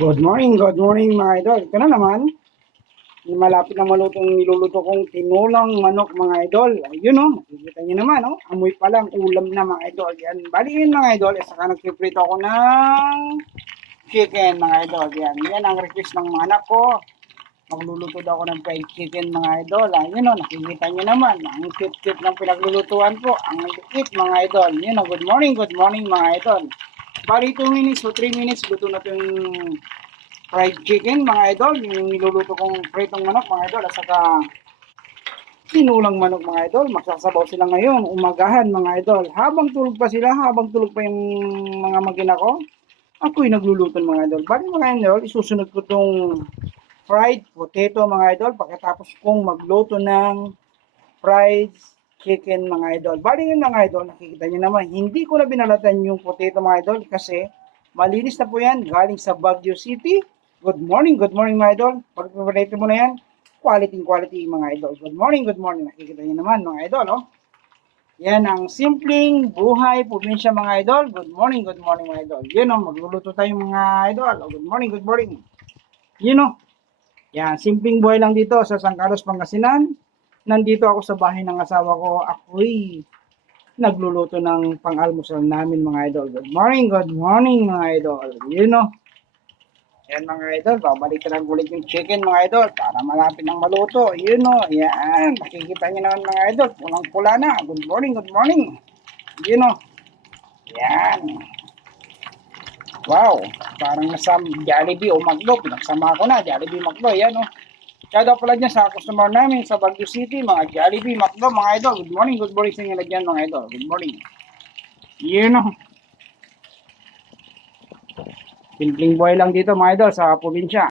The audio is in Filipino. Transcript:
Good morning mga idol. Ito na naman, malapit na malutong niluluto kong tinulang manok mga idol. Ayun o, makikita nyo naman o, amoy pa lang ulam na mga idol. Yan, bali yun mga idol, saka nagpiprito ako ng chicken mga idol. Yan ang request ng mga anak ko. Magluluto daw ako ng fried chicken mga idol. Ayun o, nakikita nyo naman, ang cute-cute ng pinaglulutuan ko. Ang liit mga idol. Yun o, good morning mga idol. Bali 2 minutes o 3 minutes, luto na ito yung fried chicken mga idol, yung niluluto kong pritong manok mga idol, at saka tinulang manok mga idol. Magsasabaw sila ngayon, umagahan mga idol. Habang tulog pa sila, habang tulog pa yung mga magina ko, ako'y nagluluto mga idol. Bali mga idol, isusunod ko tong fried potato mga idol, pagkatapos kong magluto ng fried chicken mga idol. Bali yun mga idol, nakikita nyo naman, hindi ko na binalatan yung potato mga idol kasi malinis na po yan, galing sa Baguio City. Good morning mga idol. Pag pinalito mo na yan, quality mga idol. Good morning. Nakikita nyo naman mga idol, oh. Yan ang simpleng buhay probinsya mga idol. Good morning mga idol. Yun oh, magluluto tayo mga idol. Oh, good morning. Yun oh. Yan, simpleng buhay lang dito sa San Carlos, Pangasinan. Nandito ako sa bahay ng asawa ko. Ako'y nagluluto ng pang-almusal namin mga idol. Good morning mga idol. Yun know. Yan mga idol, babalik lang ulit yung chicken mga idol para malapit ng maluto. Yun know. Yan, nakikita nyo naman mga idol, pulang-pula na. Good morning. Yun know. Yan. Wow, parang nasa Jollibee o McDo. Pinagsama ko na, Jollibee, McDo. Yan know. Shout out pala dyan sa customer namin sa Baguio City, mga Jollibee, McDo, mga idol. Good morning sa inyo na dyan mga idol. Good morning. You know. Simpleng buhay lang dito mga idol sa probinsya.